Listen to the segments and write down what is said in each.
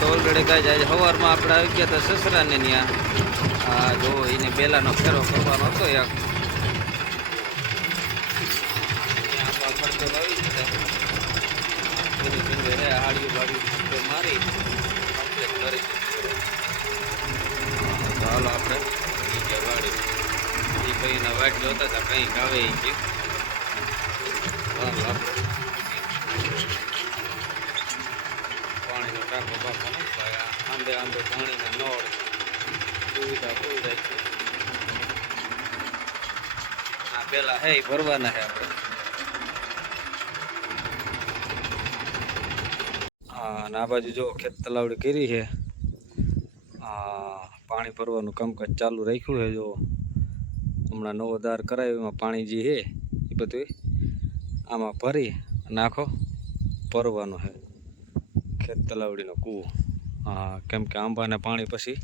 તો ઓલરેડી કાંઈ આજે સવારમાં આપણે આવી ગયા હતા સસરાને ત્યાં જો એને બેલાનો ફેરો કરવાનો હતો એક આવી ગયા હાડીઓ બાડીઓ મારી કમ્પ્લીટ કરી ચાલો આપણે વાડી એ ભાઈના વાટ જોતા હતા કંઈક આવે એ કે આપણે પાણીનો ટાંકો બાપો નથી ભાઈ આંબે આંબે પાણીના નળ સુવિધા ફૂલ જાય છે આ પેલા હે ભરવાના છે આપણે હા અને આ બાજુ જો ખેત તલાવડી કરી છે પાણી ભરવાનું કામકાજ ચાલુ રાખ્યું છે જો હમણાં નવો દાર કરાયો એમાં પાણી જે છે એ બધું આમાં ભરી નાખો ભરવાનું છે ખેત તલાવડીનો કૂવો કેમ કે આંબાને પાણી પછી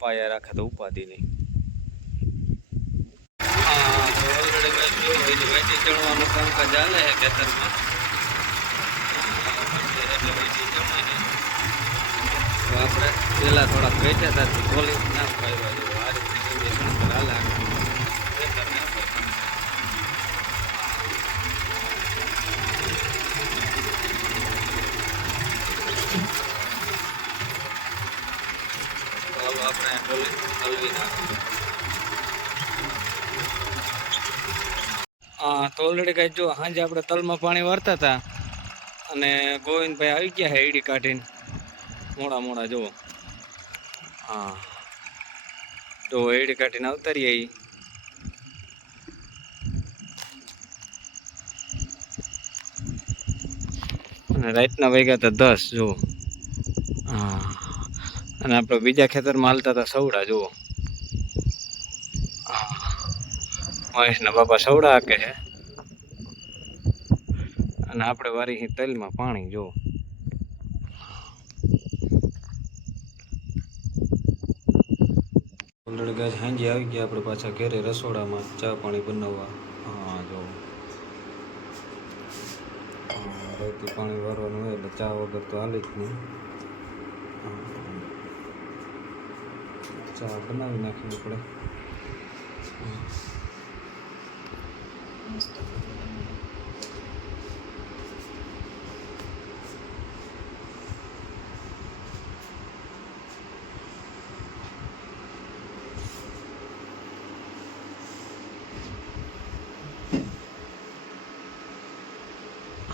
પાયા રાખે તો ઉપાધિ નહીં ઓલરેડી વેચી ચણવાનું કામકાજ ચાલે છે ખેતરમાં તો આપણે પેલા થોડાક બેઠા હતા ખોલી ના ફાયદા જેવું આ રીતે હાલે આપણે હલવી નાખીએ તો ઓલરેડી કાંઈ જો સાંજે આપણે તલમાં પાણી વારતા હતા અને ગોવિંદભાઈ આવી ગયા છે ઈડી કાઢીને મોડા મોડા જુઓ તો ઈડી કાઢીને અવતારીએ અને રાતના વાગ્યા હતા 10 જુઓ અને આપણે બીજા ખેતરમાં હાલતા હતા સવડા જુઓ મહેશના બાપા સવડા હાકે છે અને આપણે વારી તલમાં પાણી જો ઓલરેડી ગાય સાંજે આવી ગયા આપણે પાછા ઘરે રસોડામાં ચા પાણી બનાવવા જો રેતી પાણી વારવાનું હોય એટલે ચા વગર તો હાલે જ નહીં ચા બનાવી નાખવી પડે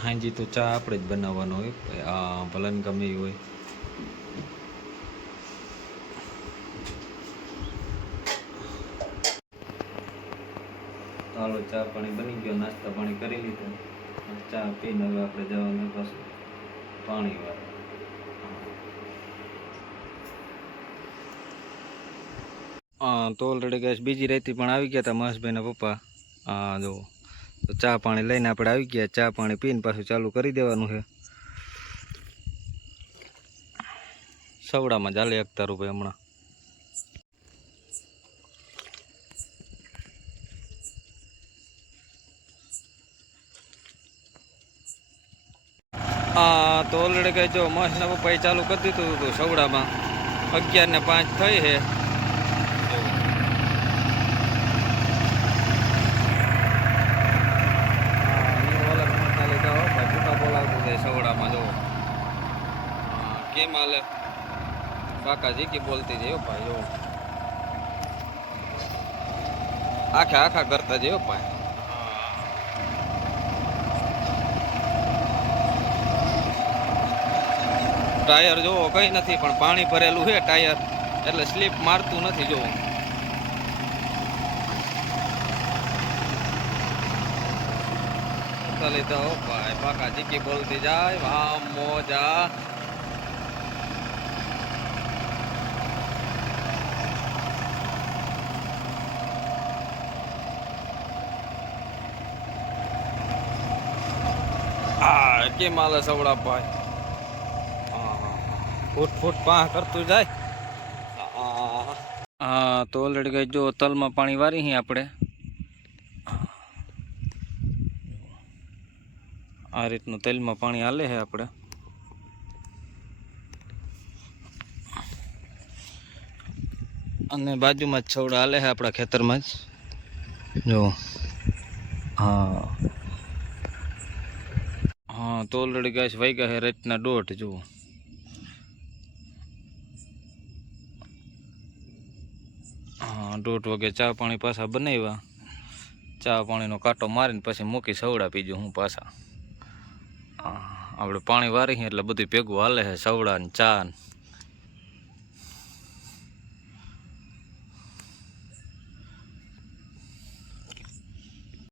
હાજી તો ચા આપણે જ બનાવવાનો હોય ભલે ને ગમે એ હોય ચાલો ચા પાણી બની ગયો નાસ્તા પાણી કરી લીધું ચા પીને હવે આપણે જવાનું પાછું પાણી વાળા તો ઓલરેડી ગેસ બીજી રાતી પણ આવી ગયા હતા મહેશભાઈના પપ્પા જો તો ચા પાણી લઈને આપણે આવી ગયા ચા પાણી પીને પાછું ચાલુ કરી દેવાનું છે સવડામાં ચાલે 1 રૂપિયા હમણાં તો ઓલરેડી કઈ જો મહેશના પપ્પાએ ચાલુ કરી દીધું હતું સવડામાં 11:05 થઈ છે સવડામાં જો કેમ હાલે કાકાજી કે બોલતી જયો ભાઈ જો આખા કરતા જયો ભાઈ ટાયર જોવો કઈ નથી પણ પાણી ભરેલું છે ટાયર એટલે સ્લીપ મારતું નથી જોવો લીધો ભાઈ કાકાજી કે બોલતી જાય વાહ મોજા કેમ હાલે સવડા ભાઈ ફૂટ પાહ કરતું જાય તો ઓલરેડી કઈ જો તલમાં પાણી વારી અહીં આપણે આ રીતનું તેલમાં પાણી હાલે છે આપણે અને બાજુમાં જ છવડા હાલે છે આપણા ખેતરમાં જ જો હા હા તો ઓલરેડી ગાય વાગ્યા છે રાતના 1:30 જુઓ હા 1:30 વાગે ચા પાણી પાછા બનાવ્યા ચા પાણીનો કાંટો મારીને પછી મૂકી સવડા પીજો હું પાછા આપણે પાણી વારી એટલે બધું ભેગું હાલે છે સવડા ને ચા ને